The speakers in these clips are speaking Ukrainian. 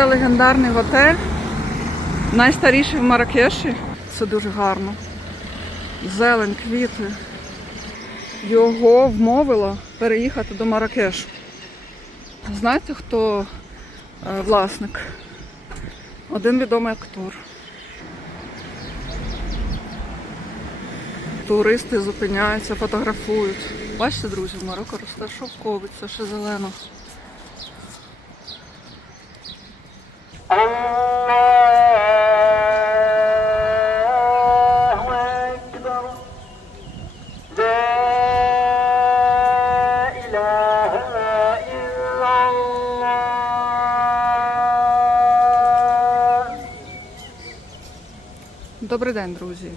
Це легендарний готель, найстаріший в Марракеші. Це дуже гарно. Зелень, квіти. Його вмовило переїхати до Марракешу. Знаєте, хто власник? Один відомий актор. Туристи зупиняються, фотографують. Бачите, друзі, в Марокко росте шовковиця, це ще зелено. Добрий день, друзі!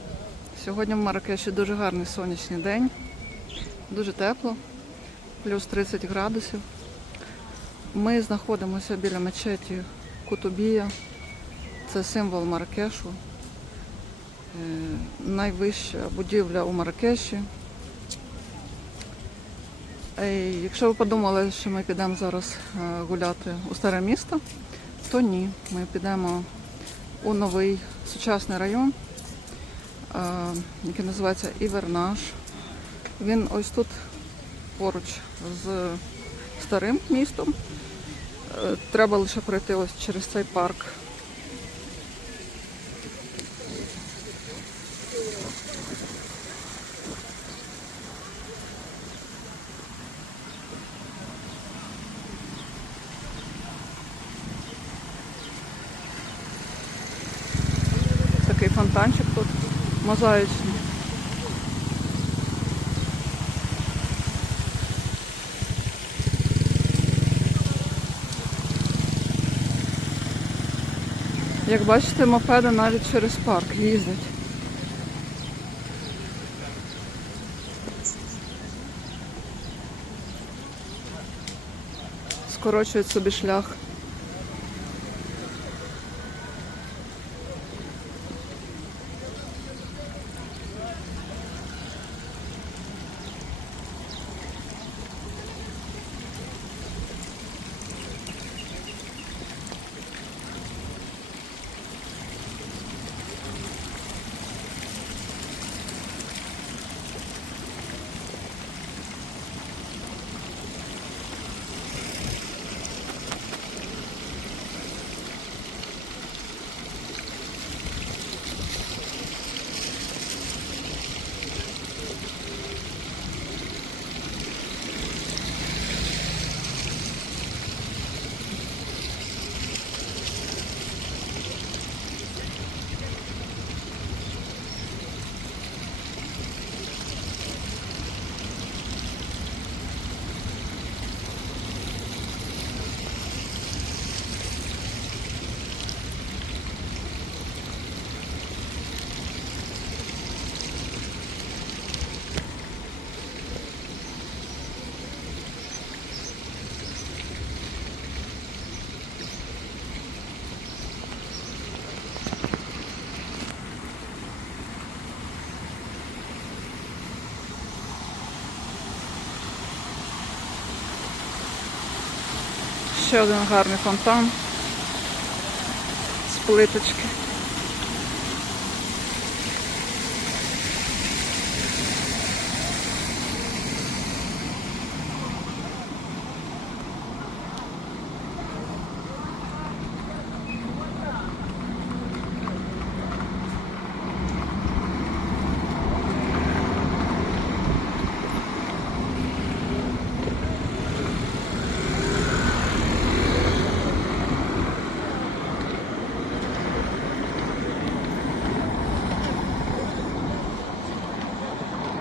Сьогодні в Марракеші дуже гарний сонячний день, дуже тепло, плюс 30 градусів. Ми знаходимося біля мечеті Кутубія, це символ Марракешу, найвища будівля у Марракеші. Якщо ви подумали, що ми підемо зараз гуляти у старе місто, то ні, ми підемо у новий сучасний район, який називається Івернаж. Він ось тут поруч з старим містом. Треба лише пройти ось через цей парк. Такий фонтанчик тут мозаїчний. Як бачите, мопеди навіть через парк їздять. Скорочують собі шлях. Ще один гарний фонтан з плиточки.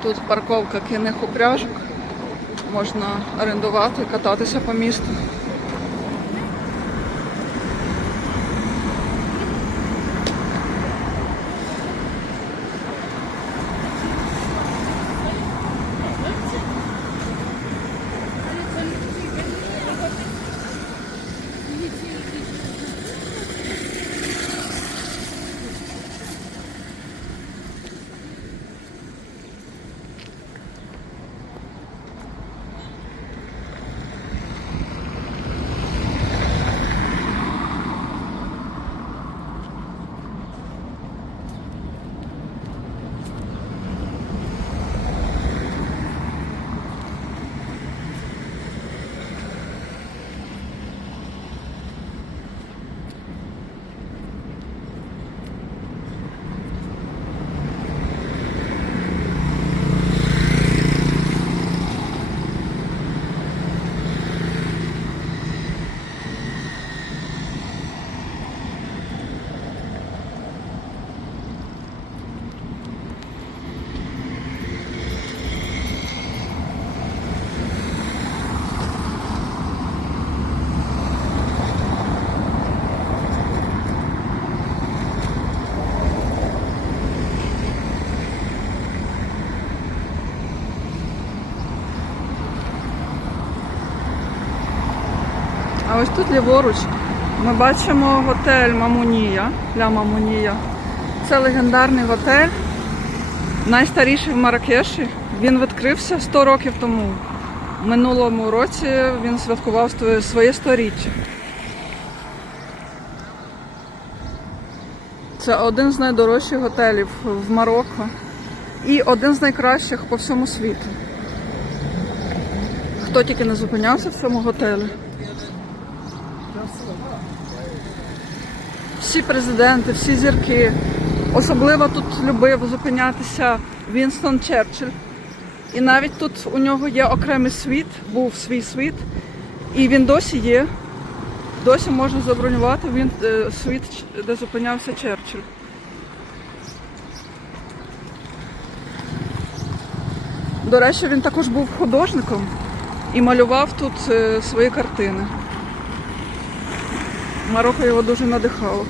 Тут парковка кінних упряжок, можна орендувати, кататися по місту. ось тут ліворуч ми бачимо готель Мамунія, Ля Мамунія. Це легендарний готель, найстаріший в Марракеші. Він відкрився 100 років тому. В минулому році він святкував своє 100-річчя. Це один з найдорожчих готелів в Марокко і один з найкращих по всьому світу. Хто тільки не зупинявся в цьому готелі. Всі президенти, всі зірки. Особливо тут любив зупинятися Вінстон Черчилль. І навіть тут у нього є окремий світ, був свій світ, і він досі є. Досі можна забронювати світ, де зупинявся Черчилль. До речі, він також був художником і малював тут свої картини. Марокко його дуже надихало.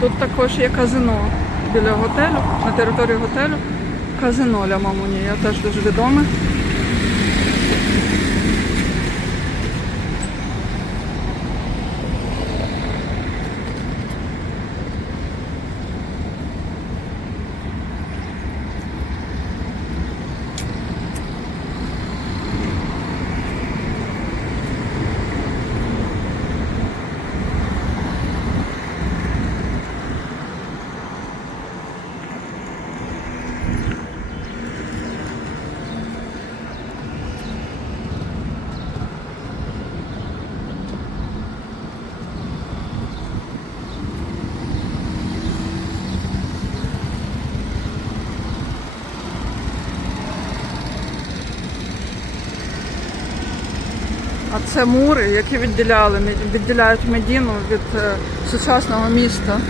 Тут також є казино біля готелю, на території готелю. Казино Ля Мамунія, теж дуже відоме. А це мури, які відділяють Медіну від сучасного міста.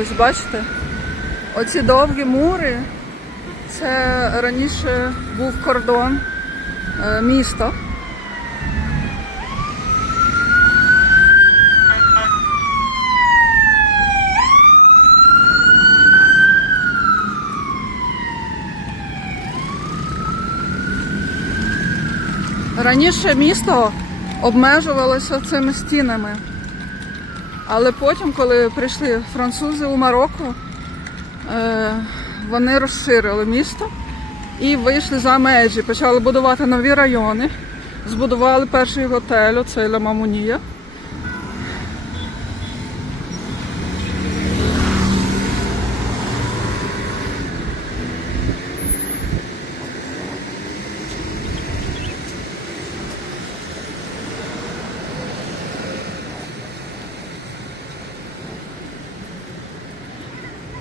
Ось бачите, оці довгі мури, це раніше був кордон міста. Раніше місто обмежувалося цими стінами, але потім, коли прийшли французи у Марокко, вони розширили місто і вийшли за межі, почали будувати нові райони, збудували перший готель, оцей Ля Мамунія.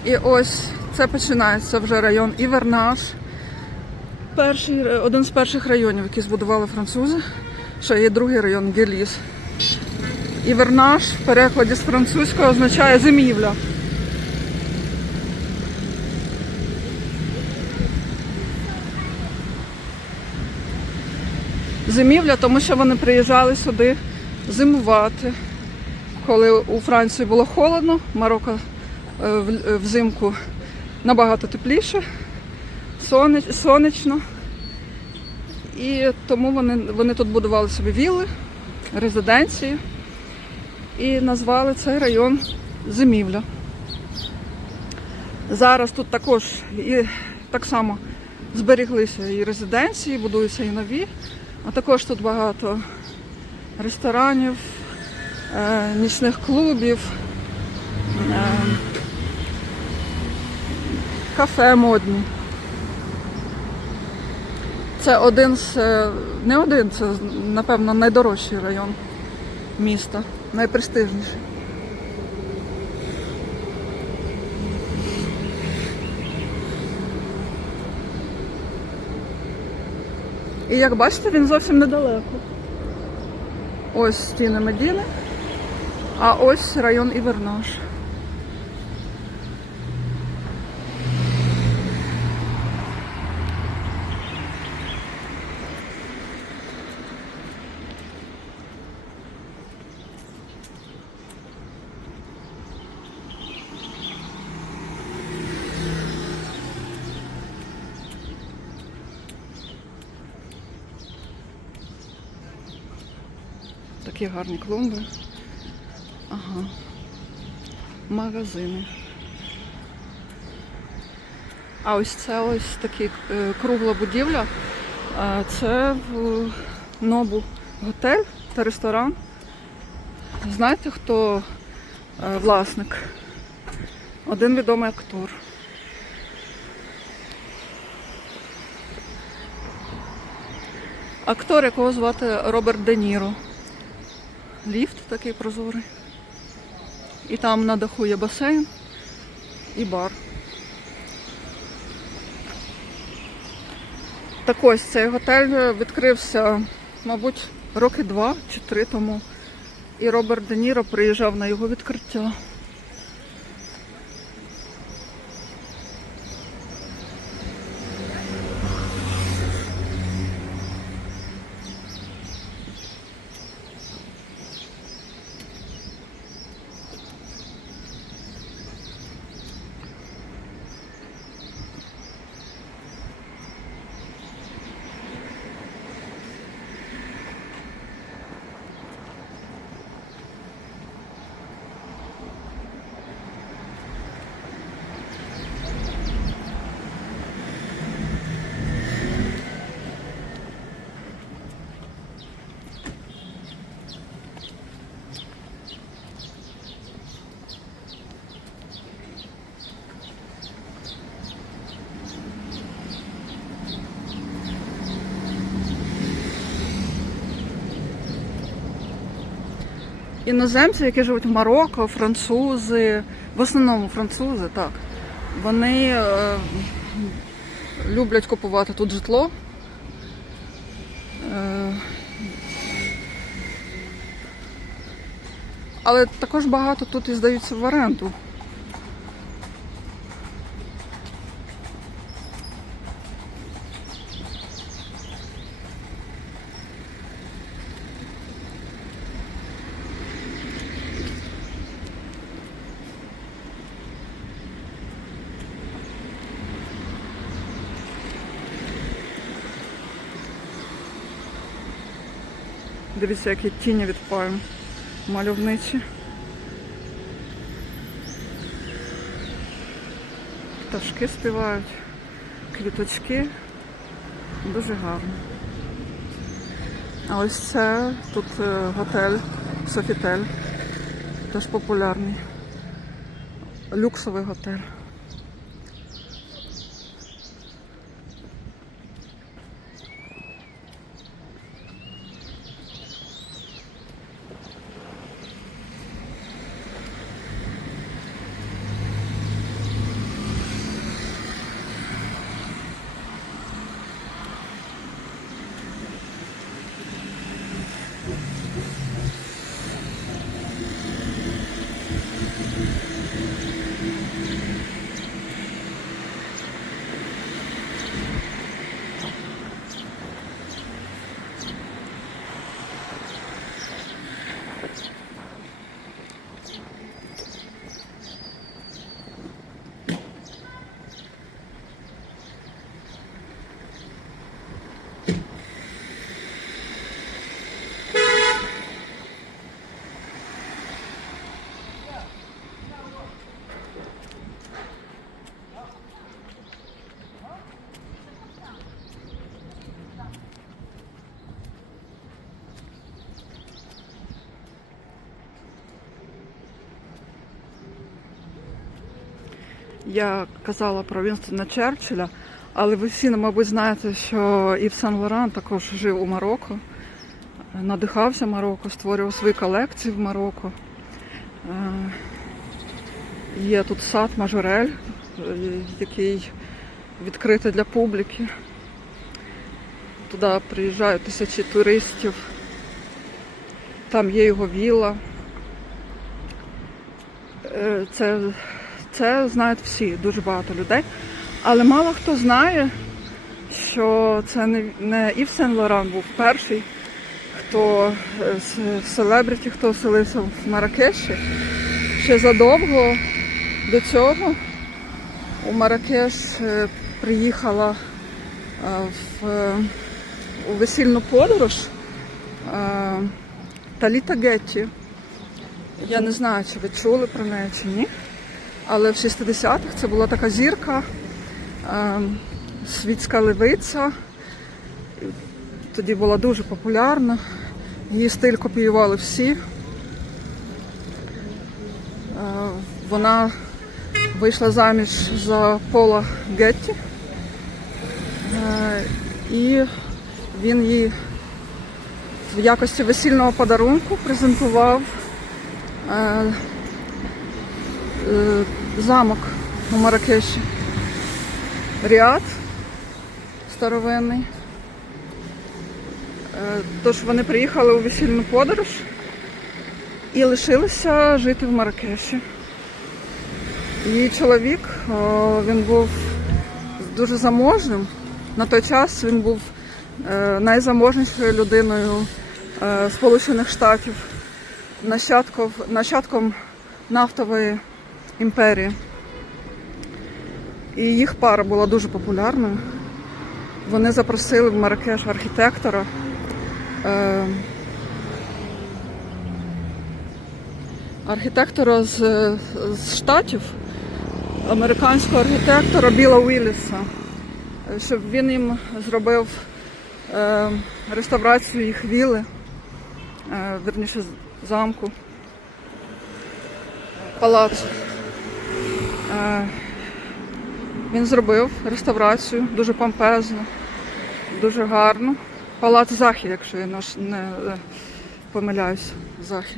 І ось це починається вже район Івернаж. Один з перших районів, які збудували французи. Ще є другий район Геліс. Івернаж в перекладі з французького означає зимівля. Зимівля, тому що вони приїжджали сюди зимувати. Коли у Франції було холодно, Марокко взимку набагато тепліше, сонячно. І тому вони тут будували собі вілли, резиденції і назвали цей район зимівля. Зараз тут також так само зберіглися і резиденції, будуються і нові, а також тут багато ресторанів, нічних клубів, кафе модні. Це це, напевно, найдорожчий район міста, найпрестижніший. І як бачите, він зовсім недалеко. Ось стіни Медіни, а ось район Івернаш. Такі гарні клумби. Ага. Магазини. А ось це ось такий кругла будівля. Це в Нобу готель та ресторан. Знаєте, хто власник? Один відомий актор. Актор, якого звати Роберт Де Ніро. Ліфт такий прозорий. І там на даху є басейн і бар. Так ось цей готель відкрився, мабуть, роки 2 чи 3 тому. І Роберт Де Ніро приїжджав на його відкриття. Іноземці, які живуть в Марокко, французи, в основному французи, так, вони люблять купувати тут житло. Але також багато тут і здаються в оренду. Дивіться, які тіні від пальм мальовничі. Пташки співають, квіточки. Дуже гарно. А ось це тут готель Софітель, теж популярний. Люксовий готель. Я казала про Вінстона Черчилля, але ви всі, мабуть, знаєте, що Ів Сен-Лоран також жив у Марокко, надихався Марокко, створював свої колекції в Марокко. Є тут сад Мажорель, який відкритий для публіки. Туди приїжджають тисячі туристів. Там є його вілла. Це знають всі, дуже багато людей. Але мало хто знає, що це не Ів Сен-Лоран був перший, хто з селебриті, хто оселився в Марракеші. Ще задовго до цього у Марракеш приїхала у весільну подорож Таліта Гетті. Я не знаю, чи ви чули про неї, чи ні. Але в 60-х це була така зірка, світська левиця. Тоді була дуже популярна. Її стиль копіювали всі. Вона вийшла заміж за Пола Гетті. І він їй в якості весільного подарунку презентував замок у Марракеші. Ріад старовинний. Тож вони приїхали у весільну подорож і лишилися жити в Марракеші. Її чоловік, він був дуже заможним. На той час він був найзаможнішою людиною Сполучених Штатів, нащадком нафтової імперії. І їх пара була дуже популярною. Вони запросили в Марракеш архітектора, з Штатів, американського архітектора Біла Уілліса, щоб він їм зробив реставрацію їх вілли, вірніше замку, палацу. Він зробив реставрацію, дуже помпезну, дуже гарну. Палац Захі, якщо я не помиляюсь, Захі.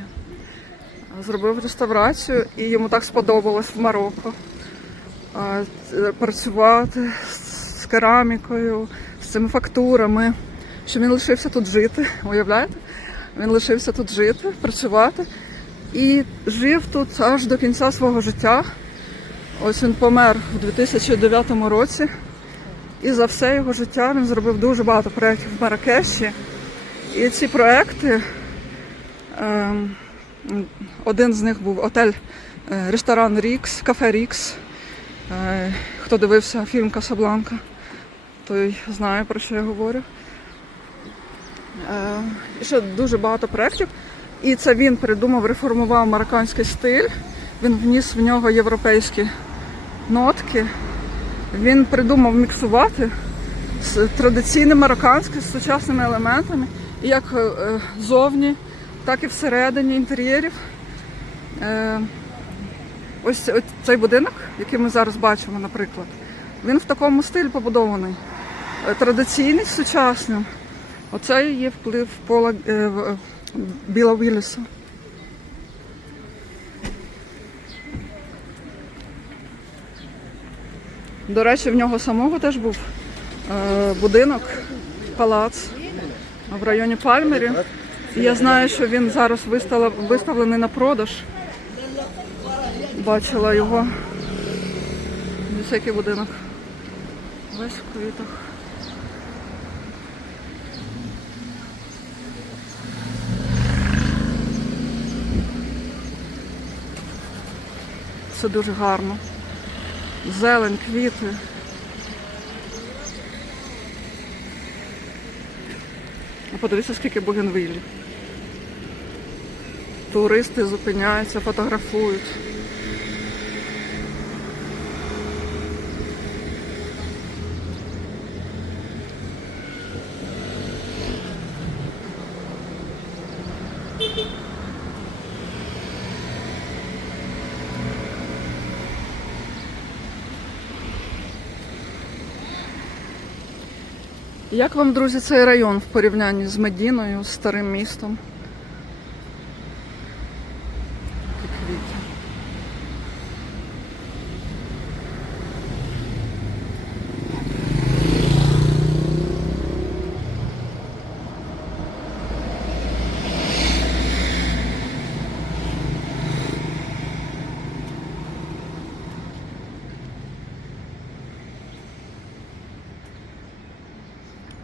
Зробив реставрацію і йому так сподобалось в Марокко працювати з керамікою, з цими фактурами, що він лишився тут жити, уявляєте? Він лишився тут жити, працювати і жив тут аж до кінця свого життя. Ось він помер у 2009 році, і за все його життя він зробив дуже багато проєктів в Марракеші. І ці проєкти, один з них був ресторан Рікс, кафе Рікс. Хто дивився фільм «Касабланка», той знає, про що я говорю. І ще дуже багато проєктів. І це він придумав, реформував марокканський стиль. Він вніс в нього європейські нотки. Він придумав міксувати з традиційним марокканським, з сучасними елементами. І як зовні, так і всередині інтер'єрів. Ось цей будинок, який ми зараз бачимо, наприклад, він в такому стилі побудований. Традиційний, з сучасним. Оце є вплив Біла Уілліса. До речі, в нього самого теж був будинок, палац в районі Пальмері. І я знаю, що він зараз виставлений на продаж. Бачила його. Ось який будинок. Весь в квітах. Це дуже гарно. Зелень, квіти. Подивіться, скільки бугенвіллі. Туристи зупиняються, фотографують. Як вам, друзі, цей район в порівнянні з Медіною, з старим містом?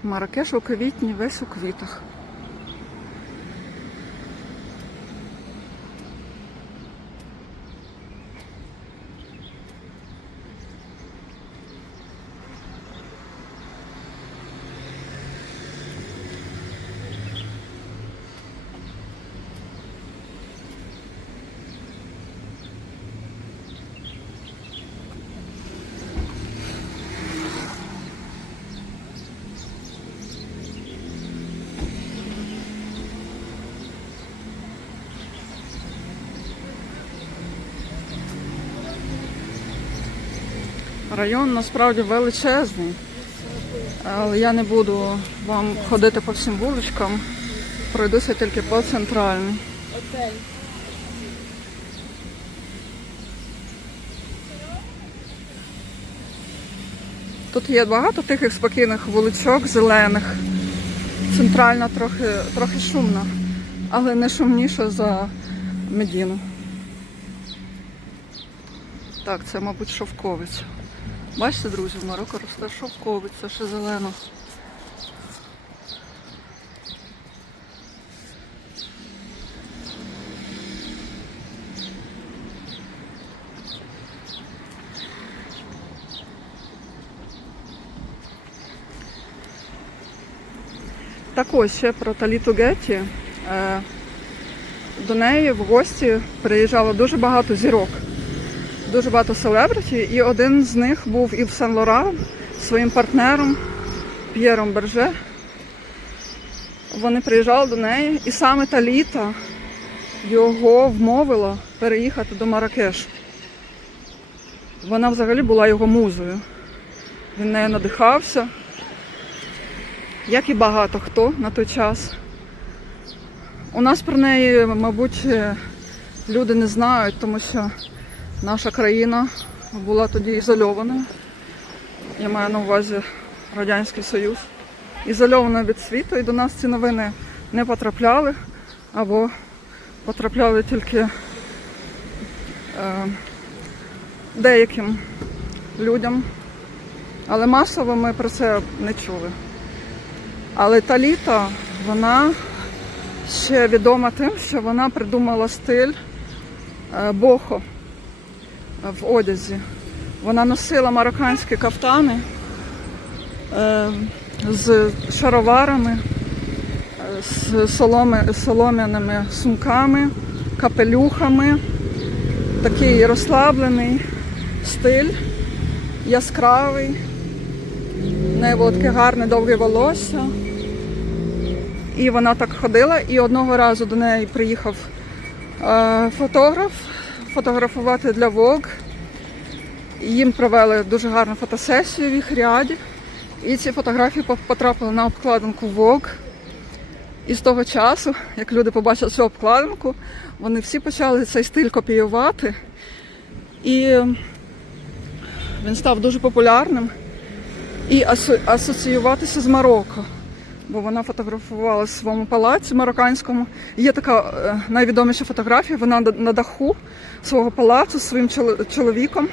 Маракеш у квітні, весь у квітах. Район насправді величезний, але я не буду вам ходити по всім вуличкам, пройдуся тільки по центральній. Тут є багато тихих спокійних вуличок, зелених. Центральна трохи шумна, але не шумніша за Медіну. Так, це, мабуть, шовковиця. Бачите, друзі, в Марокко росте шовковиця, ще зелена. Так ось, ще про Таліту Гетті. До неї в гості приїжджало дуже багато зірок. Дуже багато селебриті, і один з них був Ів Сен-Лоран своїм партнером П'єром Берже. Вони приїжджали до неї, і саме Таліта його вмовила переїхати до Маракешу. Вона взагалі була його музою. Він нею надихався, як і багато хто на той час. У нас про неї, мабуть, люди не знають, тому що наша країна була тоді ізольована. Я маю на увазі Радянський Союз. Ізольована від світу, і до нас ці новини не потрапляли, або потрапляли тільки деяким людям. Але масово ми про це не чули. Але Таліта, вона ще відома тим, що вона придумала стиль бохо в одязі. Вона носила марокканські кафтани з шароварами, з солом'яними сумками, капелюхами. Такий розслаблений стиль, яскравий. В неї було таке гарне довге волосся. І вона так ходила, і одного разу до неї приїхав фотограф фотографувати для Vogue. Їм провели дуже гарну фотосесію в їх ряді. І ці фотографії потрапили на обкладинку Vogue. І з того часу, як люди побачили цю обкладинку, вони всі почали цей стиль копіювати. І він став дуже популярним і асоціюватися з Марокко. Бо вона фотографувала в своєму палаці марокканському. Є така найвідоміша фотографія, вона на даху свого палацу зі своїм чоловіком.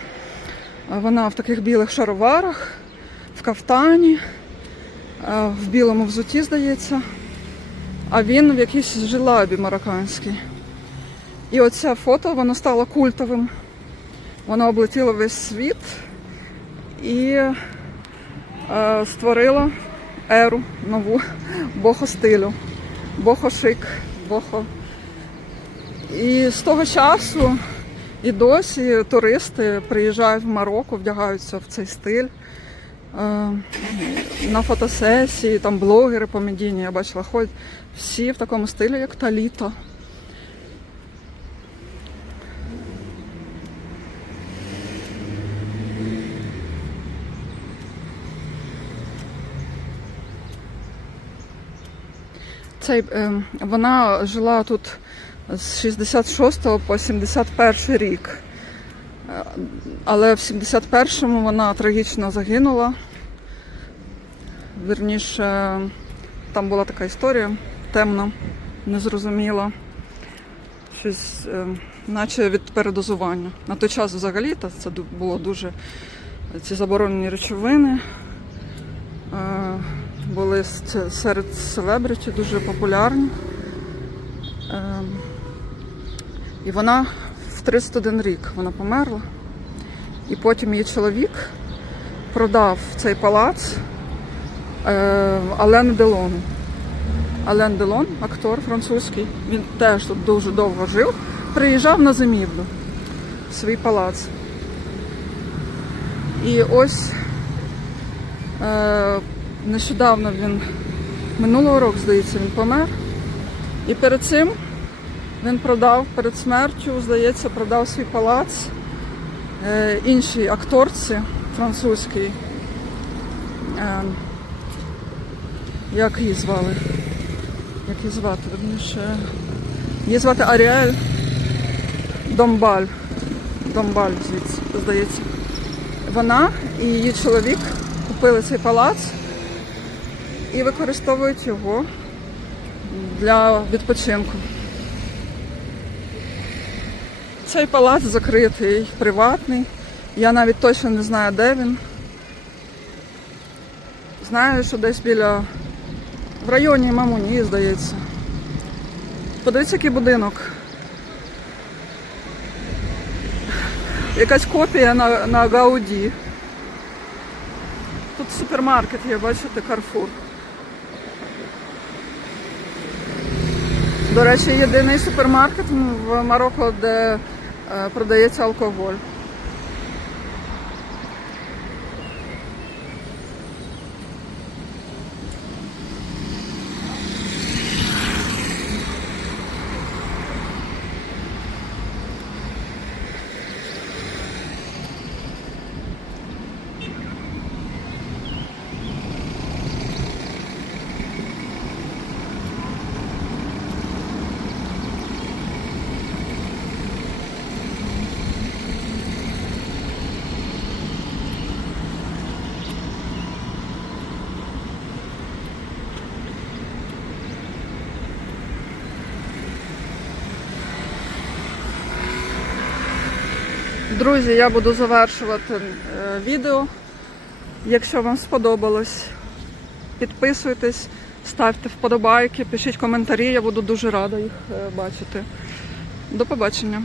Вона в таких білих шароварах, в кафтані, в білому взутті, здається. А він в якійсь жилабі марокканській. І оце фото, воно стало культовим. Воно облетіло весь світ і створило еру нову бохо-стилю, бохо-шик, бохо. І з того часу і досі туристи приїжджають в Марокко, вдягаються в цей стиль. На фотосесії, там блогери по Медіні, я бачила, ходять всі в такому стилі, як Таліта. Вона жила тут з 66 по 71 рік. Але в 71-му вона трагічно загинула. Вірніше, там була така історія темна, незрозуміла. Щось, наче від передозування. На той час взагалі це було дуже ці заборонені речовини. були серед селебриті, дуже популярні. І вона в 31 рік вона померла. І потім її чоловік продав цей палац Ален Делону. Ален Делон, актор французький, він теж тут дуже довго жив, приїжджав на зимівлю в свій палац. І ось нещодавно минулого року, здається, він помер. І перед цим він продав, перед смертю, здається, продав свій палац іншій акторці французькій. Як її звали? Як її звати? Верніше. Її звати Аріель Домбаль. Домбаль, звідси, здається. Вона і її чоловік купили цей палац і використовують його для відпочинку. Цей палац закритий, приватний. Я навіть точно не знаю, де він. Знаю, що десь в районі Мамуні, здається. Подивіться, який будинок. Якась копія на Гауді. Тут супермаркет є, бачите, Карфур. До речі, єдиний супермаркет в Марокко, де продається алкоголь. Друзі, я буду завершувати відео. Якщо вам сподобалось, підписуйтесь, ставте вподобайки, пишіть коментарі, я буду дуже рада їх бачити. До побачення.